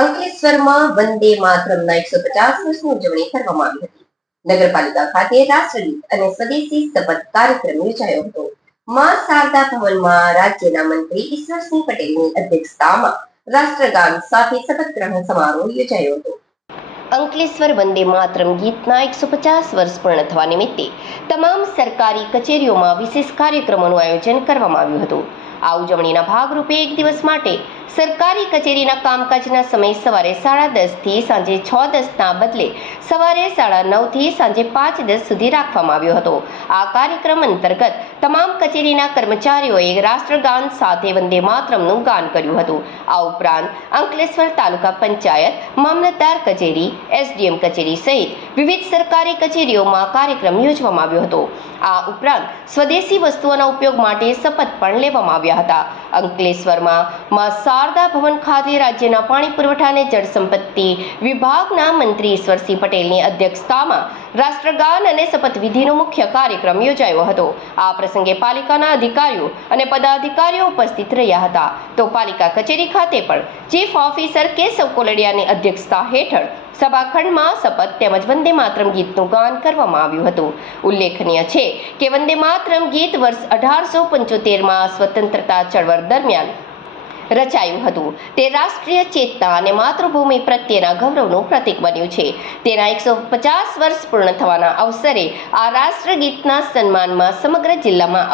અંકલેશ્વરમાં વંદે માતરમના 150 વર્ષની ઉજવણી કરવામાં આવી હતી। નગરપાલિકા ખાતે રાષ્ટ્રગીત અને સ્વદેશી શપથ કાર્યક્રમ યોજાયો હતો। માં શારદા ભવનમાં રાજ્યના મંત્રી ઈશ્વરસિંહ પટેલની અધ્યક્ષતામાં રાષ્ટ્રગાન સાથે શપથ ગ્રહણ સમારોહ યોજાયો હતો। અંકલેશ્વર વંદે માતરમ ગીતના 150 વર્ષ પૂર્ણ થવા નિમિત્તે તમામ સરકારી કચેરીઓમાં વિશેષ કાર્યક્રમોનું આયોજન કરવામાં આવ્યું હતું। આ ઉજવણીના ભાગરૂપે એક દિવસ માટે સરકારી કચેરીના કામકાજના સમય સવારે 10:30 થી સાંજે 6:10ના બદલે સવારે 9:30 થી સાંજે 5:10 સુધી રાખવામાં આવ્યો હતો। આ કાર્યક્રમ અંતર્ગત તમામ કચેરીના કર્મચારીઓએ રાષ્ટ્રગાન સાથે વંદે માતરમનું ગાન કર્યું હતું। આ ઉપરાંત અંકલેશ્વર તાલુકા પંચાયત, મામલતદાર કચેરી, એસડીએમ કચેરી સહિત વિવિધ સરકારી કચેરીઓમાં કાર્યક્રમ યોજવામાં આવ્યો હતો। આ ઉપરાંત સ્વદેશી વસ્તુઓના ઉપયોગ માટે શપથ પણ લેવામાં આવ્યા હતા। અંકલેશ્વરમાં માં શારદા ભવન ખાતે રાજ્યના પાણી પુરવઠા અને જળ સંપત્તિ વિભાગના મંત્રી ઈશ્વરસિંહ પટેલની અધ્યક્ષતામાં રાષ્ટ્રગાન અને શપથવિધિનો મુખ્ય કાર્યક્રમ યોજાયો હતો। આ પ્રસંગે પાલિકાના અધિકારીઓ અને પદાધિકારીઓ ઉપસ્થિત રહ્યા હતા। તો પાલિકા કચેરી ખાતે પણ ચીફ ઓફિસર કેશવ કોલડિયાની અધ્યક્ષતા હેઠળ સભાખંડમાં શપથ તેમજ વંદે માતરમ ગીતનું ગાન કરવામાં આવ્યું હતું। ઉલ્લેખનીય છે કે વંદે માતરમ ગીત વર્ષ 1875માં સ્વતંત્રતા ચળવળ દરમિયાન રચાયું હતું। તે રાષ્ટ્રીય ચેતના અને માતૃભૂમિ પ્રત્યેના ગૌરવનું પ્રતીક બન્યું છે। તેના 150 વર્ષ પૂર્ણ થવાના અવસરે આ રાષ્ટ્રગીતના સન્માનમાં સમગ્ર જિલ્લામાં